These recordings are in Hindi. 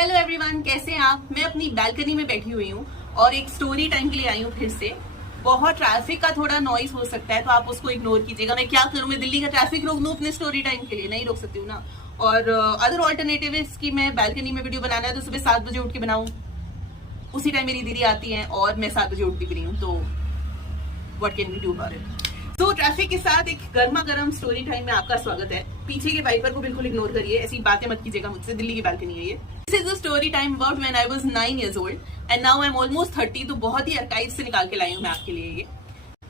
हेलो एवरीवन, कैसे हैं आप। मैं अपनी बालकनी में बैठी हुई हूँ और एक स्टोरी टाइम के लिए आई हूँ फिर से। बहुत ट्रैफिक का थोड़ा नॉइज हो सकता है तो आप उसको इग्नोर कीजिएगा। मैं क्या करूँ, मैं दिल्ली का ट्रैफिक रोक दूँ अपने स्टोरी टाइम के लिए? नहीं रोक सकती हूँ ना। और अदर ऑल्टरनेटिव है कि मैं बालकनी में वीडियो बनाना है तो सुबह 7 बजे उठ के बनाऊँ। उसी टाइम मेरी दीदी आती है और मैं 7 बजे उठती भी नहीं हूँ, तो what can we do about it. तो ट्रैफिक के साथ एक गर्मा गर्म स्टोरी टाइम में आपका स्वागत है। पीछे के वाइपर को बिल्कुल इग्नोर करिए, ऐसी बातें मत कीजिएगा मुझसे। दिल्ली की बालकनी है ये। This is a story time about when I was 9 years old and now I am almost 30। तो बहुत ही आर्काइव से निकाल के लाई हूँ मैं आपके लिए ये।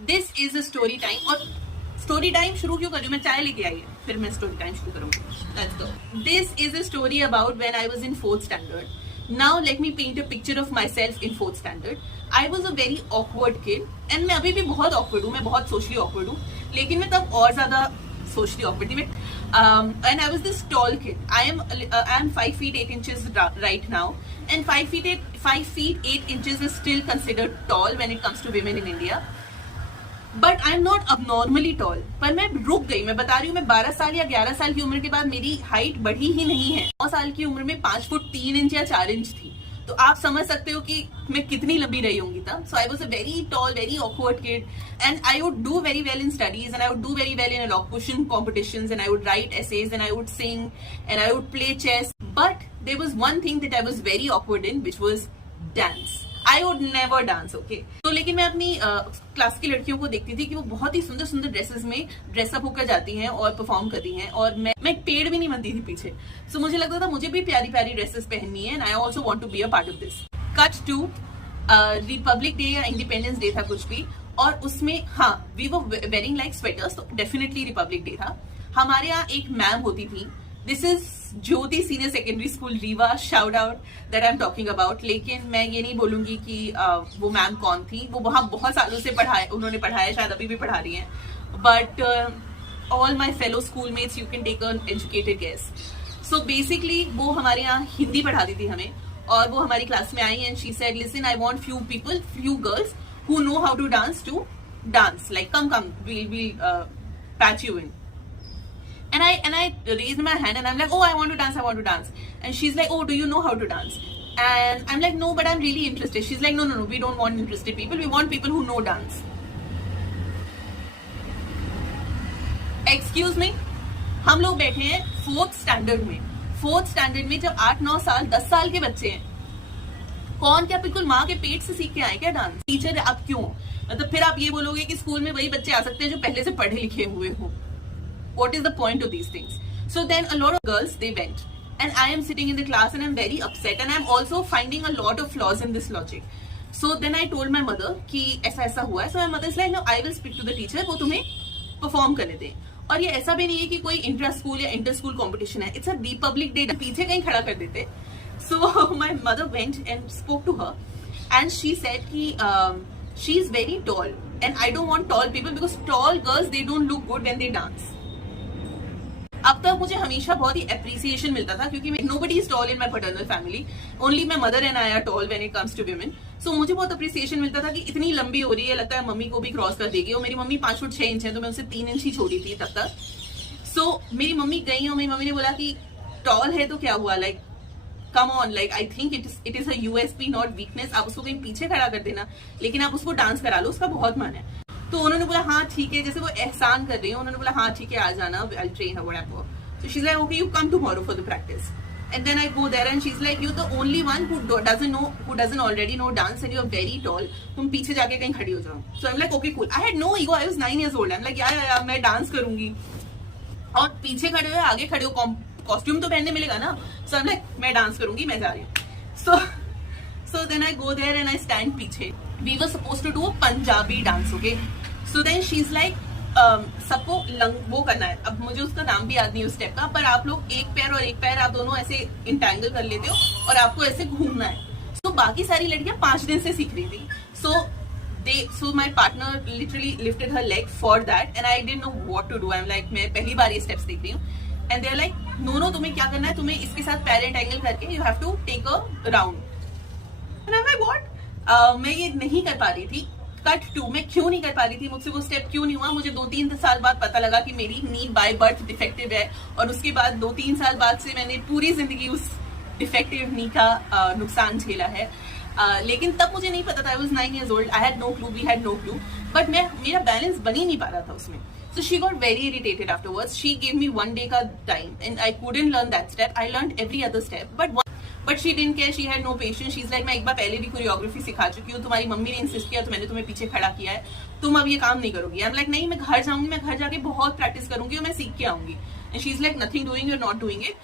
This is a story time. और स्टोरी टाइम शुरू क्यों कर रही हूँ, मैं चाय लेके आई है फिर मैं स्टोरी टाइम शुरू करूंगी। Let's go. This is a story about when I was in 4th standard. Now let me paint a picture of myself in 4th standard. I was a very awkward kid and मैं अभी भी बहुत awkward हूँ, मैं बहुत socially awkward हूँ, लेकिन मैं तब और ज्यादा socially awkward थी। And I was this tall kid. I am 5 feet 8 inches right now, and 5 feet 8 inches is still considered tall when it comes to women in India. But I am not abnormally tall. पर मैं रुक गई। मैं बता रही हूँ, मैं 12 साल या 11 साल की उम्र के बाद मेरी हाइट बढ़ी ही नहीं है। 9 साल की उम्र में 5 फुट 3 इंच या 4 इंच थी। तो आप समझ सकते हो कि मैं कितनी लंबी रही होंगी तब। So I was a very tall, very awkward kid and I would do very well in studies and I would do very well in elocution competitions and I would write essays and I would sing and I would play chess. But there was one thing that I was very awkward in, which was dance. I would never dance, okay. तो लेकिन मैं अपनी क्लास की लड़कियों को देखती थी कि वो बहुत ही सुंदर सुंदर ड्रेसेस में ड्रेसअप होकर जाती हैं और परफॉर्म करती हैं, और मैं एक पेड़ भी नहीं बनती थी पीछे। सो मुझे लगता था मुझे भी प्यारी प्यारी ड्रेसेस पहननी है and I also want to be a part of this. Cut to republic day या इंडिपेंडेंस डे था कुछ भी, और उसमें हाँ we were wearing like sweaters, तो डेफिनेटली रिपब्लिक डे था. हमारे यहाँ एक मैम होती थी. This is Jyoti senior secondary school Rewa, shout out that I am talking about. लेकिन मैं ये नहीं बोलूंगी कि वो मैम कौन थी. वो वहां बहुत सालों से उन्होंने पढ़ाया, शायद अभी भी पढ़ा रही हैं. But all my fellow school mates, you can take an educated guess. So basically वो हमारे यहाँ हिंदी पढ़ाती थी हमें, और वो हमारी क्लास में आई and she said, listen, I want few girls who know how to dance to dance. Like come, we'll patch you in. And I raised my hand and I'm like, oh, I want to dance. And she's like, oh, do you know how to dance? And I'm like, no, but I'm really interested. She's like, no, we don't want interested people. We want people who know dance. Excuse me? हम लोग बैठे हैं 4th standard में. 4th standard में जब 8, 9 साल, 10 साल के बच्चे हैं, कौन क्या बिल्कुल माँ के पेट से सीख के आए क्या डांस? टीचर आप क्यों? मतलब फिर आप ये बोलोगे कि स्कूल में वही बच्चे आ सकते हैं जो पहले से पढ़े लिखे हुए हो. What is the point of these things? So then a lot of girls, they went, and I am sitting in the class and I'm very upset and I'm also finding a lot of flaws in this logic. So then I told my mother कि ऐसा हुआ है. So my mother is like, no, I will speak to the teacher, वो तुम्हें परफॉर्म करने दें. और ये ऐसा भी नहीं है कि कोई इंट्रा स्कूल या इंटर स्कूल कॉम्पिटिशन है. इट्स अ रिपब्लिक डे, पीछे कहीं खड़ा कर देते. So my mother went and spoke to her and she said कि she is very tall and I don't want tall people because tall girls, they don't look good when they dance. अब तक मुझे हमेशा बहुत ही अप्रिसिएशन मिलता था क्योंकि nobody is tall in my paternal family. Only my mother and I are tall when it comes to women. So मुझे बहुत अप्रिसिएशन मिलता था कि इतनी लंबी हो रही है, लगता है मम्मी को भी क्रॉस कर देगी. और मेरी मम्मी 5 फुट 6 इंच है, तो मैं उससे 3 इंच ही छोटी थी तब तक. So मेरी मम्मी गई और मेरी मम्मी ने बोला कि टॉल है तो क्या हुआ, like come on, like I think it is a USP not weakness. आप उसको कहीं पीछे खड़ा कर देना, लेकिन आप उसको डांस करा लो, उसका बहुत मन है. तो उन्होंने बोला हाँ ठीक है, जैसे वो एहसान कर रही है, उन्होंने बोला हाँ ठीक है आ जाना, आई train her whatever. So she's like, okay, you come tomorrow for the practice. And then I go there and she's like, you're the only one who doesn't already know dance and you're very tall. तुम पीछे जाके कहीं खड़ी हो जाओ. So I'm like, okay, cool. I had no ego. I was 9 years old. I'm like, yeah, मैं डांस करूंगी. और पीछे खड़े हो, आगे खड़े हो, कॉस्ट्यूम तो पहनने मिलेगा ना. So I'm like, मैं डांस करूंगी, मैं जा रही हूँ. So then I go there and I stand पीछे. We were supposed to do a Punjabi dance, okay? So then she's like, सबको वो करना है. अब मुझे उसका नाम भी याद नहीं उस स्टेप का, पर आप लोग एक पैर और एक पैर आप दोनों ऐसे इंटैंगल कर लेते हो और आपको ऐसे घूमना है. तो बाकी सारी लड़कियां 5 दिन से सीख रही थी. So my partner literally lifted her leg for that and I didn't know what to do. I'm like, मैं पहली बार ये स्टेप्स देख रही हूँ. And they're like, no, तुम्हें क्या करना है, तुम्हें इसके साथ पैर इंटैंगल करके you have to take a round. And I'm like, what? मैं ये नहीं कर पा रही थी. कट टू, मैं क्यों नहीं कर पा रही थी, मुझसे वो स्टेप क्यों नहीं हुआ. मुझे 2-3 साल बाद पता लगा कि मेरी नी बाय बर्थ डिफेक्टिव है, और उसके बाद 2-3 साल बाद से मैंने पूरी जिंदगी उस डिफेक्टिव नी का नुकसान झेला है। लेकिन तब मुझे नहीं पता था, I was 9 years old, I had no clue, we had no clue, but मेरा बैलेंस बन ही नहीं पा रहा था उसमें। So she got very irritated afterwards. She gave me 1 day ka time and I couldn't learn that step. I learned every other step, but she didn't care. She had no patience. She's like, मैं एक बार पहले भी कोरियोग्राफी सिखा चुकी हूँ, तुम्हारी मम्मी ने इंसिस्ट किया तो मैंने तुम्हें पीछे खड़ा किया है, तुम अब ये काम नहीं करोगी। I'm like, नहीं, मैं घर जाऊंगी, मैं घर जाके बहुत प्रैक्टिस करूंगी और मैं सीख के आऊंगी। And she's like, nothing doing, you're not doing it.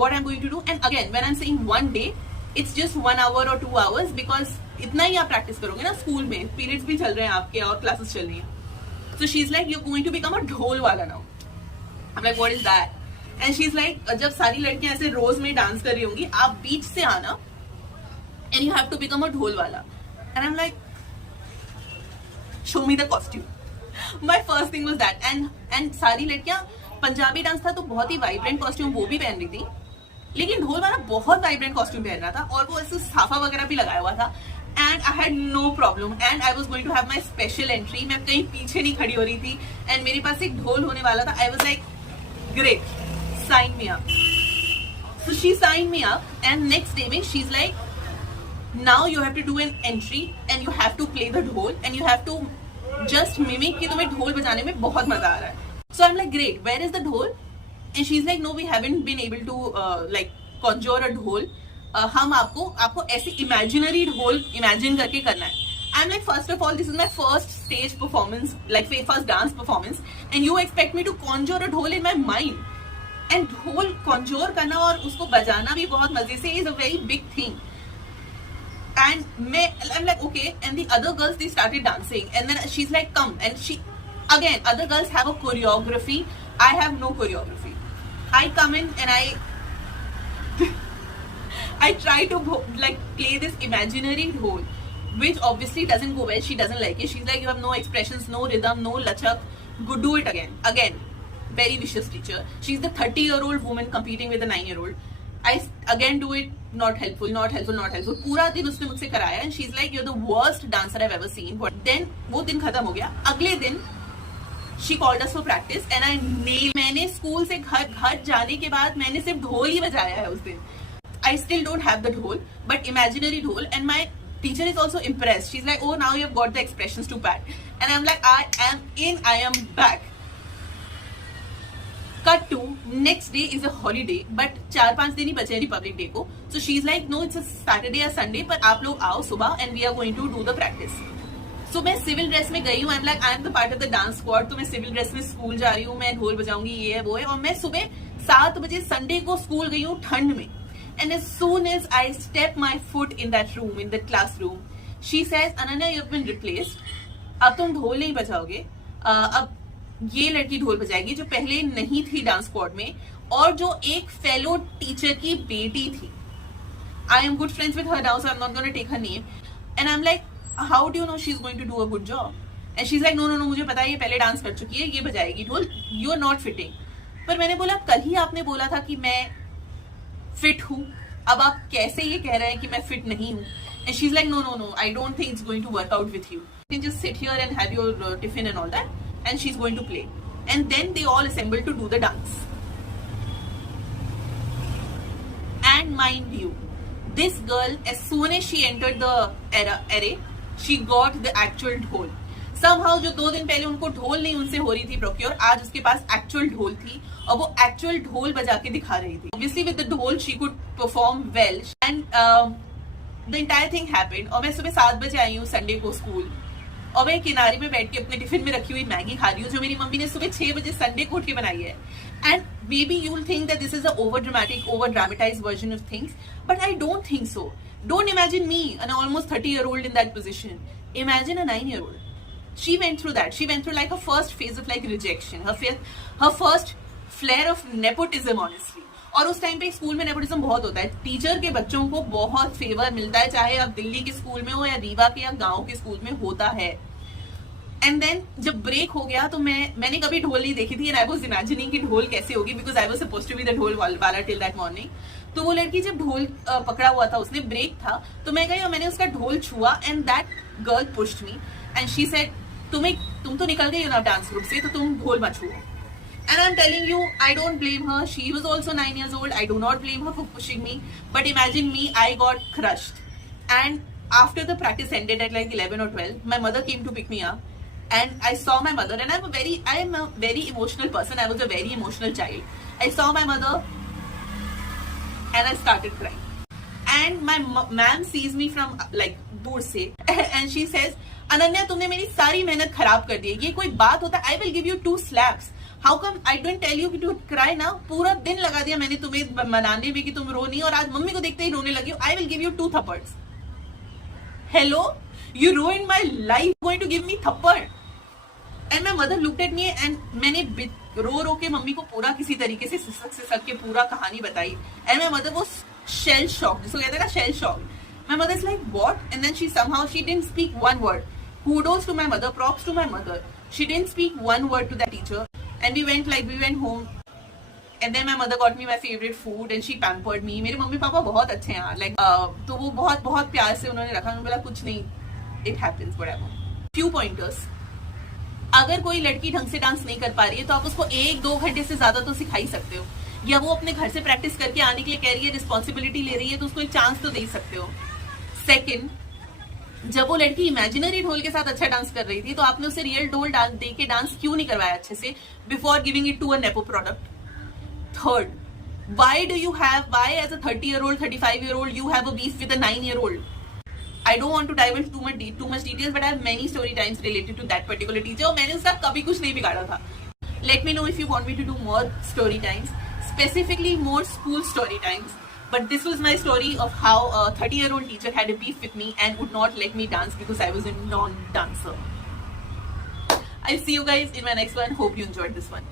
What I'm going to do? And again, when I'm saying 1 day, it's just 1 hour or 2 hours because इतना ही आप प्रैक्टिस करोगे ना, स्कूल में पीरियड्स भी चल रहे हैं आपके और क्लासेस चल रही हैं। So she's like, you're going to become a ढोल वाला now. I'm like, what is that? And she's like, जब सारी लड़कियां ऐसे रोज में डांस कर रही होंगी, आप बीच से आना and you have to become a ढोल वाला. And I'm like, show me the costume. My first thing was that. And सारी लड़कियां, पंजाबी डांस था तो बहुत ही वाइब्रेंट कॉस्ट्यूम वो भी पहन रही थी, लेकिन ढोल वाला बहुत वाइब्रेंट कॉस्ट्यूम पहन रहा था और वो ऐसे साफा वगैरह भी लगाया हुआ था। And I had no problem and I was going to have my special entry. मैं कहीं पीछे नहीं खड़ी हो रही थी and मेरे पास एक ढोल होने वाला था। I was like, great, sign me up. So she signed me up and next day में she's like, now you have to do an entry and you have to play the ढोल and you have to just mimic कि तुम्हें ढोल बजाने में बहुत मजा आ रहा है। So I'm like, great, where is the ढोल? And she's like, no, we haven't been able to like conjure a ढोल. हम आपको ऐसे इमेजिनरी ढोल इमेजिन करके करना है। I am like, first of all this is my first stage performance, like first dance performance, and you expect me to conjure a dhol in my mind. And ढोल कॉन्जोर करना और उसको बजाना भी बहुत मजे से is a very big thing. And I am like, okay, and the other girls they started dancing and then she is like, come, and she again, other girls have a choreography, I have no choreography. I come in and I try to like play this imaginary dhol, which obviously doesn't go well. She doesn't like it. She's like, you have no expressions, no rhythm, no lachak. Go do it again. Again, very vicious teacher. She's the 30-year-old woman competing with a 9-year-old. I again do it. Not helpful, not helpful, not helpful. पूरा दिन उसने मुझसे कराया and she's like, you're the worst dancer I've ever seen. But then वो दिन खत्म हो गया। अगले दिन she called us for practice and I nailed. मैंने स्कूल से घर जाने के बाद मैंने सिर्फ ढोल ही बजाया है उस दिन। I still don't have the dhol, but imaginary dhol, and my teacher is also impressed. She's like, oh, now you have got the expressions to pat. And I'm like, I am in, I am back. Cut to, next day is a holiday, but 4-5 दिन ही बचे Republic Day को. So she's like, no, it's a Saturday or Sunday, पर आप लोग आओ सुबह and we are going to do the practice. So मैं सिविल ड्रेस में गई हूँ, I'm like, I am the part of the dance squad, तो मैं सिविल ड्रेस में स्कूल जा रही हूँ, मैं ढोल बजाऊंगी, ये है वो है, और मैं सुबह 7 बजे संडे को स्कूल गई हूँ ठंड में। And as soon as I step my foot in that room, in the classroom, she says, Ananya, you've been replaced. अब तुम ढोल नहीं बजाओगे, अब ये लड़की ढोल बजाएगी जो पहले नहीं थी डांस स्क्वाड में और जो एक फेलो टीचर की बेटी थी। I am good friends with her now, so I'm not going to take her name. And I'm like, how do you know she's going to do a good job? And she's like, no, मुझे पता है, ये पहले डांस कर चुकी है, ये बजाएगी ढोल, you are not fitting. पर मैंने बोला, कल ही आपने बोला था कि मैं फिट हूँ, अब आप कैसे ये कह रहे हैं कि मैं फिट नहीं हूँ? And she's like, no, I don't think it's going to work out with you. You can just sit here and have your tiffin and all that, and she's going to play. And then they all assemble to do the dance. And mind you, this girl, as soon as she entered the array, she got the actual ढोल. Somehow जो 2 दिन पहले उनको ढोल नहीं उनसे हो रही थी प्रोक्योर, आज उसके पास एक्चुअल ढोल थी और वो एक्चुअल ढोल बजा के दिखा रही थी। Obviously with the ढोल she could perform well and the entire thing happened. और मैं सुबह 7 बजे आई हूँ संडे को स्कूल और मैं किनारे में बैठ के अपने टिफिन में रखी हुई मैगी खा रही हूँ जो मेरी मम्मी ने सुबह 6 बजे संडे को उठ के बनाई है। And maybe you will think that this is a over dramatic, over dramatized version of things, but I don't think so. Don't imagine me, an almost 30-year-old in that position. Imagine a 9-year-old. She went through that. She went through like a first phase of like rejection. Her first flare of nepotism, honestly. और उस टाइम पे स्कूल में नेपोटिज्म बहुत होता है। टीचर के बच्चों को बहुत फेवर मिलता है, चाहे आप दिल्ली के स्कूल में हो या रीवा के या गांव के स्कूल में होता है। एंड देन जब ब्रेक हो गया तो मैंने कभी ढोल नहीं देखी थी एंड आई वाज इमेजिनिंग कि ढोल कैसे होगी because I was supposed to be the dhol वाला टिल दैट मॉर्निंग। तो वो लड़की जब ढोल पकड़ा हुआ था, उसने ब्रेक था, तो मैं गई और मैंने उसका ढोल छुआ and that girl pushed me and she said, तुम तो निकल गई हो ना डांस ग्रुप से, तो तुम ढोल मत छुओ। And I'm telling you, I don't blame her. She was also 9 years old. I do not blame her for pushing me. But imagine me, I got crushed. And after the practice ended at like 11 or 12, my mother came to pick me up. And I saw my mother, and I am a very emotional person. I was a very emotional child. I saw my mother and I started crying. And my ma'am sees me from like दूर से and she says, अनन्या तुमने मेरी सारी मेहनत खराब कर दी है, ये कोई बात होता है? I will give you 2 slaps. How come I don't tell you to cry now? पूरा दिन लगा दिया मैंने तुम्हें मनाने में कि तुम रो नहीं, और आज मम्मी को देखते ही रोने लगी हो. I will give you 2 थप्पड़. Hello, you ruined my life. Going to give me थप्पड़? And my mother looked at me and मैंने रो के मम्मी को पूरा किसी तरीके से सिसक के पूरा कहानी बताई. And my mother was shell shocked. जिसको कहते हैं ना shell shocked. My mother's like, what? And then she didn't speak one word. Kudos to my mother, props to my mother. She didn't speak one word to that teacher. And we went home. And then my mother got me my favorite food and she pampered me. मेरे मम्मी पापा बहुत अच्छे हैं यार. Like तो वो बहुत बहुत प्यार से उन्होंने रखा. उन्होंने बोला कुछ नहीं, it happens, whatever. Few pointers. अगर कोई लड़की ढंग से डांस नहीं कर पा रही है तो आप उसको 1-2 घंटे से ज्यादा तो सिखा ही सकते हो. या वो अपने घर से प्रैक्टिस करके आने के लिए कह रही है, रिस्पॉन्सिबिलिटी ले रही है, तो उसको एक चांस तो दे ही सकते हो. सेकंड, जब वो लड़की इमेजिनरी ढोल के साथ अच्छा डांस कर रही थी तो आपने उसे रियल ढोल दे के डांस क्यों नहीं करवाया अच्छे से before giving it to a nepo product. Third, why as a 30-year-old, 35-year-old you have a beef with a 9-year-old? I don't want to divulge too much details, but I have many story times related to that particular teacher. मैंने उसका कभी कुछ नहीं बिगाड़ा था. Let me know if you want me to do more story times, specifically more school story times. But this was my story of how a 30-year-old teacher had a beef with me and would not let me dance because I was a non-dancer. I'll see you guys in my next one. Hope you enjoyed this one.